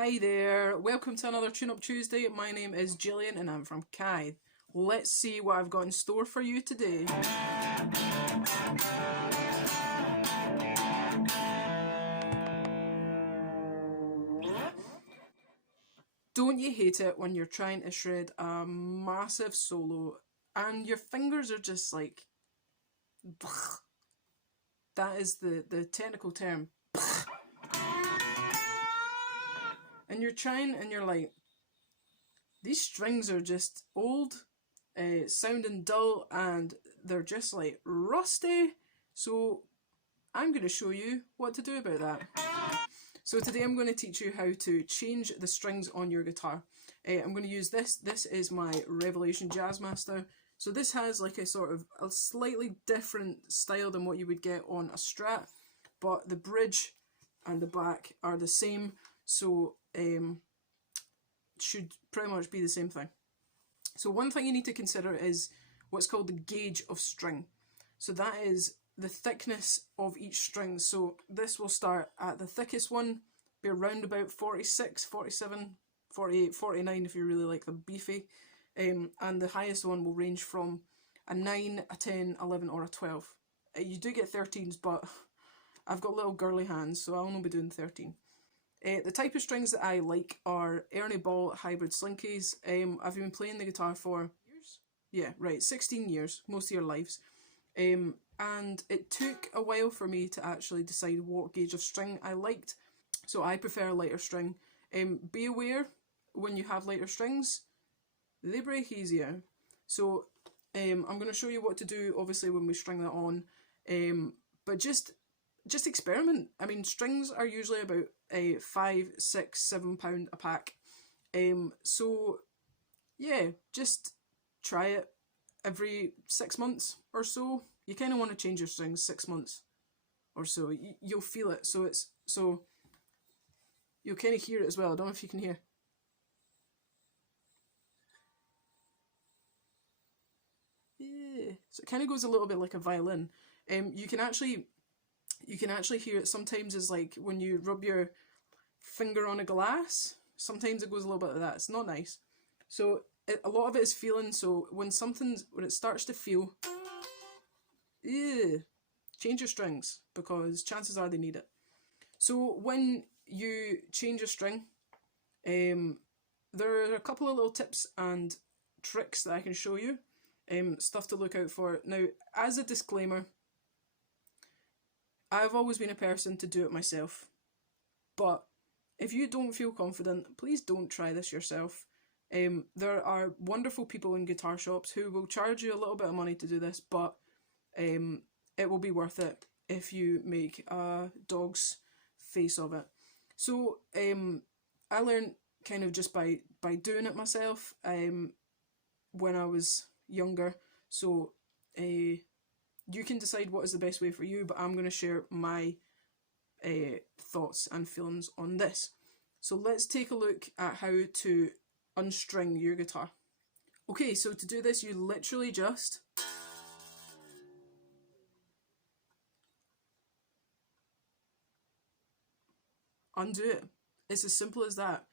Hi there, welcome to another Tune Up Tuesday. My name is Gillian and I'm from Kai. Let's see what I've got in store for you today. Don't you hate it when you're trying to shred a massive solo and your fingers are just like... That is the technical term. And you're trying and you're like, these strings are just old, sounding dull, and they're just like rusty. So I'm going to show you what to do about that. So today I'm going to teach you how to change the strings on your guitar. I'm going to use this. This is my Revelation Jazzmaster. So this has like a sort of a slightly different style than what you would get on a Strat, but the bridge and the back are the same. So should pretty much be the same thing. So one thing you need to consider is what's called the gauge of string. So that is the thickness of each string. So this will start at the thickest one, be around about 46, 47, 48, 49 if you really like them beefy. And the highest one will range from a 9, a 10, 11 or a 12. You do get 13s, but I've got little girly hands, so I'll only be doing 13. The type of strings that I like are Ernie Ball hybrid slinkies. I've been playing the guitar for years. Yeah, right, 16 years, most of your lives. And it took a while for me to actually decide what gauge of string I liked. So I prefer lighter string. Be aware when you have lighter strings, they break easier. So I'm going to show you what to do obviously when we string that on. But just experiment. I mean, strings are usually about £5, £6, £7 a pack. So yeah, just try it every 6 months or so. You kind of want to change your strings 6 months or so. You'll feel it. So you'll kind of hear it as well. I don't know if you can hear. Yeah. So it kind of goes a little bit like a violin. You can actually hear it sometimes as like when you rub your finger on a glass. Sometimes it goes a little bit like that. It's not nice. So a lot of it is feeling. So when it starts to feel, change your strings because chances are they need it. So when you change a string, there are a couple of little tips and tricks that I can show you. Stuff to look out for. Now, as a disclaimer, I've always been a person to do it myself. But if you don't feel confident, please don't try this yourself. There are wonderful people in guitar shops who will charge you a little bit of money to do this, but it will be worth it if you make a dog's face of it. So I learned kind of just by doing it myself when I was younger. So you can decide what is the best way for you, but I'm going to share my thoughts and feelings on this. So let's take a look at how to unstring your guitar. Okay, so to do this, you literally just undo it. It's as simple as that.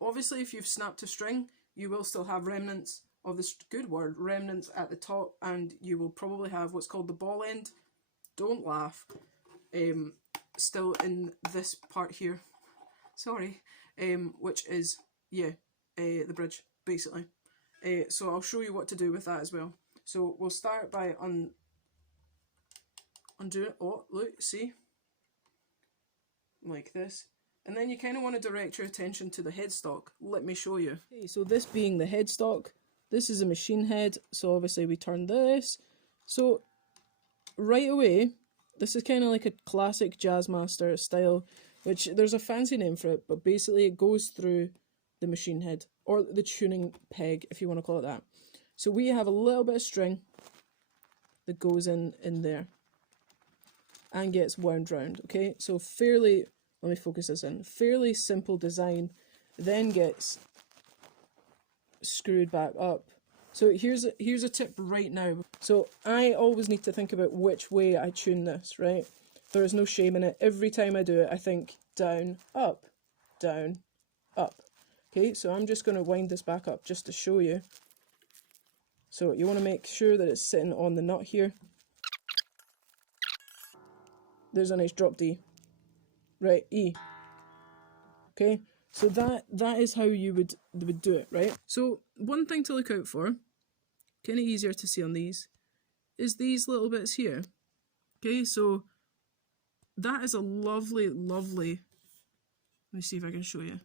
Obviously, if you've snapped a string, you will still have remnants of this remnants at the top, and you will probably have what's called the ball end. Don't laugh. Still in this part here. Sorry. Which is, the bridge, basically. So I'll show you what to do with that as well. So we'll start by undo it. Oh, look, see? Like this. And then you kind of want to direct your attention to the headstock. Let me show you. Okay, so this being the headstock, this is a machine head, so obviously we turn this. So right away, this is kind of like a classic Jazzmaster style, which there's a fancy name for it, but basically it goes through the machine head, or the tuning peg, if you want to call it that. So we have a little bit of string that goes in there and gets wound round, okay? So let me focus this in, fairly simple design, then gets screwed back up. So here's a tip right now. So I always need to think about which way I tune this, right? There is no shame in it. Every time I do it, I think down, up, down, up. Okay, so I'm just going to wind this back up just to show you. So you want to make sure that it's sitting on the nut here. There's a nice drop D. Right, E. Okay, so that is how you would do it, right? So one thing to look out for, kind of easier to see on these, is these little bits here. Okay, so that is a lovely, lovely, let me see if I can show you.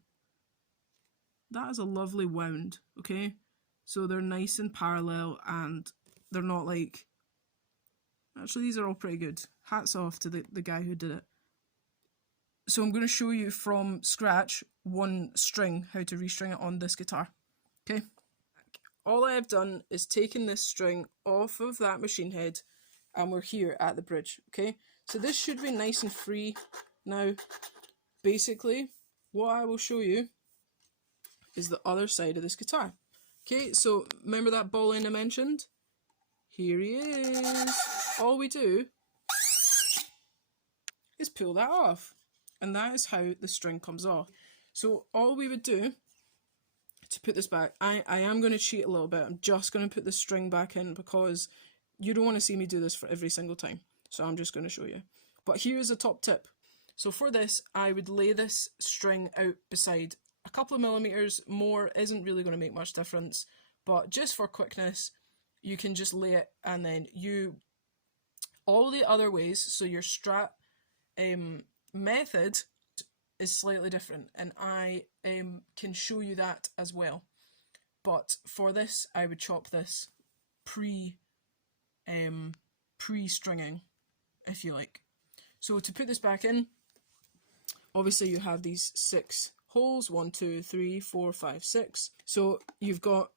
That is a lovely wound, okay? So they're nice and parallel and they're not like, actually these are all pretty good. Hats off to the guy who did it. So I'm going to show you from scratch one string, how to restring it on this guitar, okay? All I have done is taken this string off of that machine head and we're here at the bridge, okay? So this should be nice and free. Now, basically, what I will show you is the other side of this guitar. Okay, so remember that ball end I mentioned? Here he is. All we do is pull that off. And that is how the string comes off. So all we would do to put this back, I am going to cheat a little bit. I'm just going to put the string back in because you don't want to see me do this for every single time. So I'm just going to show you. But here's a top tip. So for this, I would lay this string out beside a couple of millimeters. More isn't really going to make much difference. But just for quickness, you can just lay it and then all the other ways, so your strat method is slightly different, and I can show you that as well. But for this, I would chop this pre-stringing, if you like. So to put this back in, obviously you have these 6 holes, 1, 2, 3, 4, 5, 6. So you've got,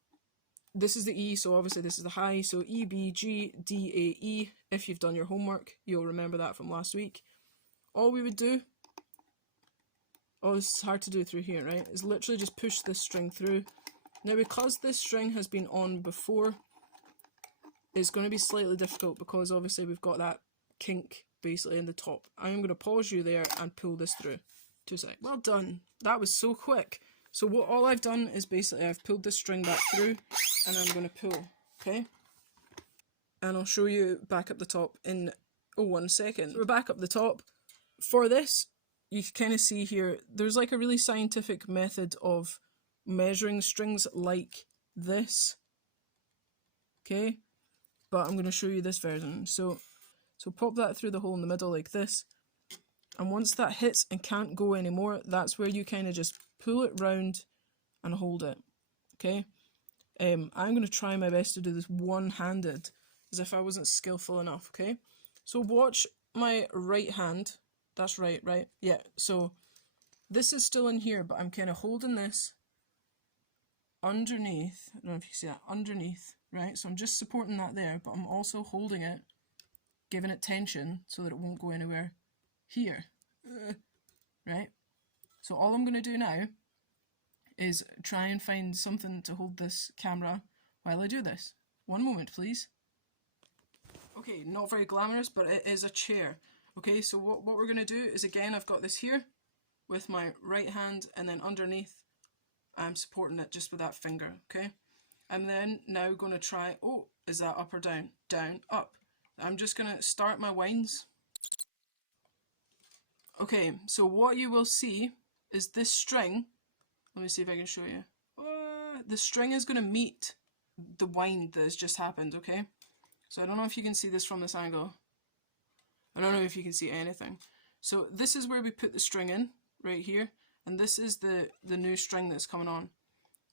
this is the E, so obviously this is the high, so E, B, G, D, A, E. If you've done your homework, you'll remember that from last week. All we would do, oh, this is hard to do through here, right? Is literally just push this string through. Now, because this string has been on before, it's going to be slightly difficult because obviously we've got that kink basically in the top. I am going to pause you there and pull this through. 2 seconds. Well done. That was so quick. So all I've done is basically I've pulled this string back through and I'm going to pull, okay? And I'll show you back up the top in 1 second. So we're back up the top. For this, you can kind of see here, there's like a really scientific method of measuring strings like this. Okay? But I'm going to show you this version. So pop that through the hole in the middle like this. And once that hits and can't go anymore, that's where you kind of just pull it round and hold it. Okay? I'm going to try my best to do this one-handed, as if I wasn't skillful enough, okay? So watch my right hand. That's right? Yeah, so this is still in here, but I'm kind of holding this underneath. I don't know if you see that. Underneath, right? So I'm just supporting that there, but I'm also holding it, giving it tension so that it won't go anywhere here. Right? So all I'm going to do now is try and find something to hold this camera while I do this. 1 moment, please. Okay, not very glamorous, but it is a chair. Okay, so what we're going to do is, again, I've got this here with my right hand, and then underneath I'm supporting it just with that finger, okay? I'm then now going to try, oh, is that up or down? Down, up. I'm just going to start my winds. Okay, so what you will see is this string, let me see if I can show you. The string is going to meet the wind that has just happened, okay? So I don't know if you can see this from this angle. I don't know if you can see anything. So this is where we put the string in, right here. And this is the new string that's coming on.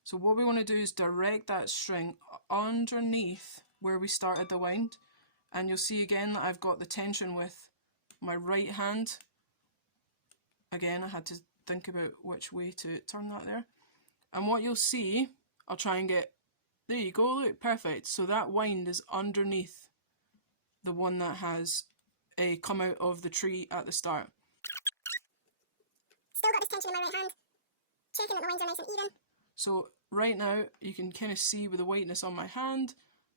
So what we want to do is direct that string underneath where we started the wind. And you'll see again that I've got the tension with my right hand. Again, I had to think about which way to turn that there. And what you'll see, I'll try and get, there you go, look, perfect. So that wind is underneath the one that has come out of the tree at the start. Still got this tension in my right hand, checking that the winds are nice and even. So right now you can kind of see with the whiteness on my hand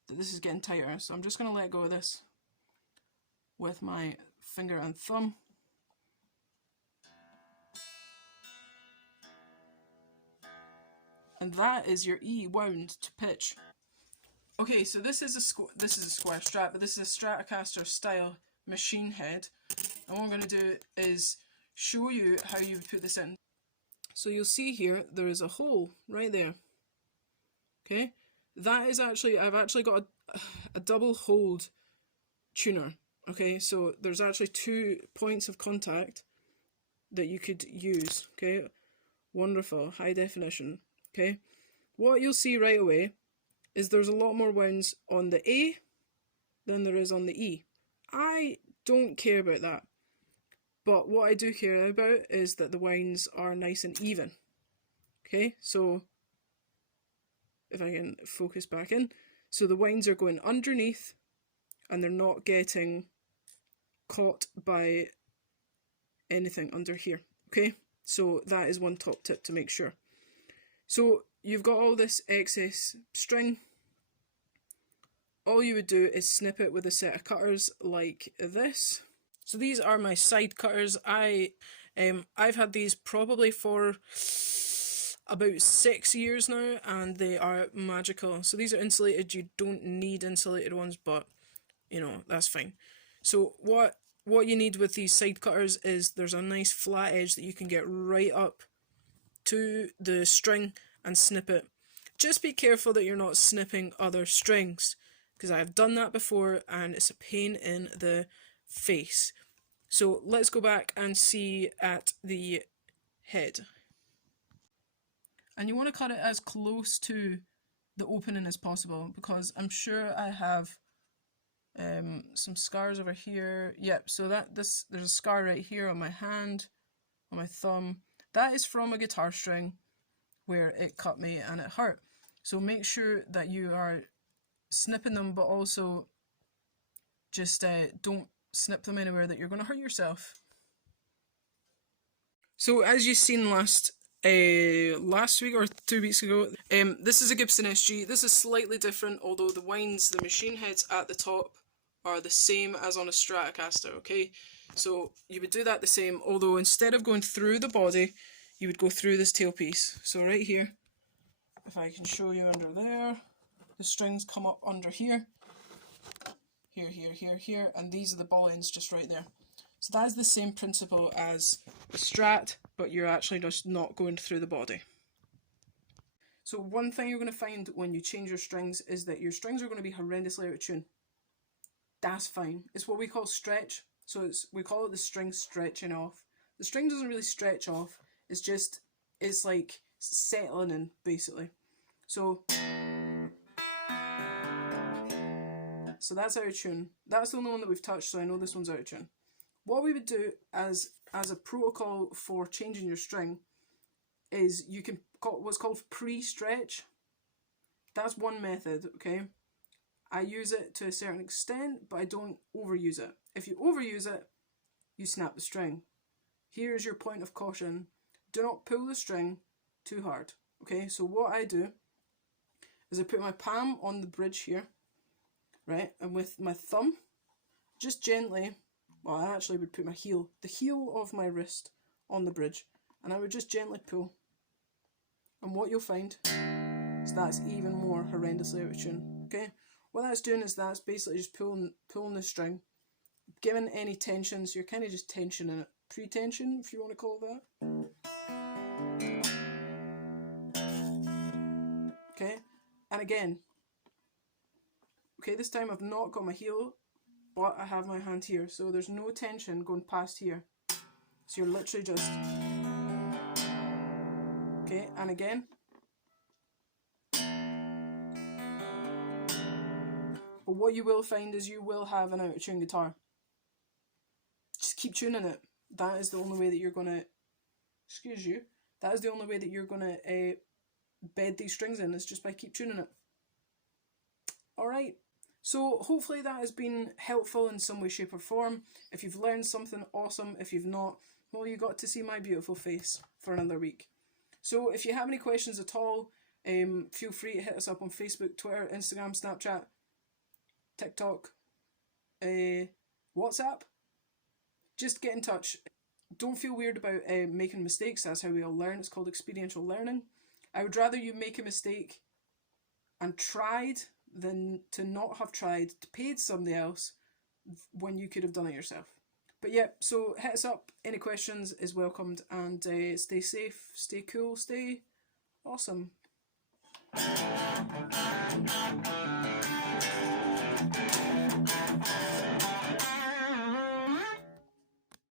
that this is getting tighter. So I'm just going to let go of this with my finger and thumb. and that is your E wound to pitch. Okay, so this is a square Strat, but this is a Stratocaster style machine head. And what I'm going to do is show you how you put this in. So you'll see here, there is a hole right there. Okay, that is actually, I've actually got a double hold tuner. Okay, so there's actually 2 points of contact that you could use. Okay, wonderful, high definition. Okay, what you'll see right away is there's a lot more wounds on the A than there is on the E. I don't care about that, but what I do care about is that the wounds are nice and even. Okay, so if I can focus back in, so the wounds are going underneath and they're not getting caught by anything under here. Okay, so that is one top tip to make sure. So you've got all this excess string. All you would do is snip it with a set of cutters like this. So these are my side cutters. I've had these probably for about 6 years now, and they are magical. So these are insulated. You don't need insulated ones, but you know, that's fine. So what you need with these side cutters is there's a nice flat edge that you can get right up to the string and snip it. Just be careful that you're not snipping other strings, because I've done that before and it's a pain in the face. So let's go back and see at the head. And you want to cut it as close to the opening as possible, because I'm sure I have some scars over here. Yep, so there's a scar right here on my hand, on my thumb. That is from a guitar string where it cut me and it hurt. So make sure that you are snipping them, but also just don't snip them anywhere that you're going to hurt yourself. So as you've seen last week or 2 weeks ago, this is a Gibson SG. This is slightly different, although the winds, the machine heads at the top are the same as on a Stratocaster, okay? So you would do that the same, although instead of going through the body, you would go through this tailpiece. So right here, if I can show you under there, the strings come up under here, here, and these are the ball ends just right there. So that is the same principle as a Strat, but you're actually just not going through the body. So one thing you're going to find when you change your strings is that your strings are going to be horrendously out of tune. That's fine. It's what we call stretch. So we call it the string stretching off. The string doesn't really stretch off. It's like settling in, basically. So that's out of tune. That's the only one that we've touched, so I know this one's out of tune. What we would do as a protocol for changing your string is you can call what's called pre-stretch. That's one method, okay? I use it to a certain extent, but I don't overuse it. If you overuse it, you snap the string. Here's your point of caution. Do not pull the string too hard, okay? So what I do is I put my palm on the bridge here, right? And with my thumb, just gently, well, I actually would put the heel of my wrist on the bridge, and I would just gently pull. And what you'll find is that's even more horrendously out of tune, okay? What that's doing is that's basically just pulling the string, giving any tension, so you're kind of just tensioning it. Pre-tension, if you want to call it that. Okay, and again, okay, this time I've not got my heel, but I have my hand here, so there's no tension going past here. So you're literally just, okay, and again. But what you will find is you will have an out of tune guitar. Just keep tuning it. That is the only way that you're gonna, that is the only way that you're gonna bed these strings in, is just by keep tuning it. Alright, so hopefully that has been helpful in some way, shape or form. If you've learned something, awesome. If you've not, well, you got to see my beautiful face for another week. So if you have any questions at all, feel free to hit us up on Facebook, Twitter, Instagram, Snapchat, TikTok, WhatsApp. Just get in touch. Don't feel weird about making mistakes. That's how we all learn. It's called experiential learning. I would rather you make a mistake and tried than to not have tried, to paid somebody else when you could have done it yourself. But yeah, so hit us up. Any questions is welcomed, and stay safe, stay cool, stay awesome.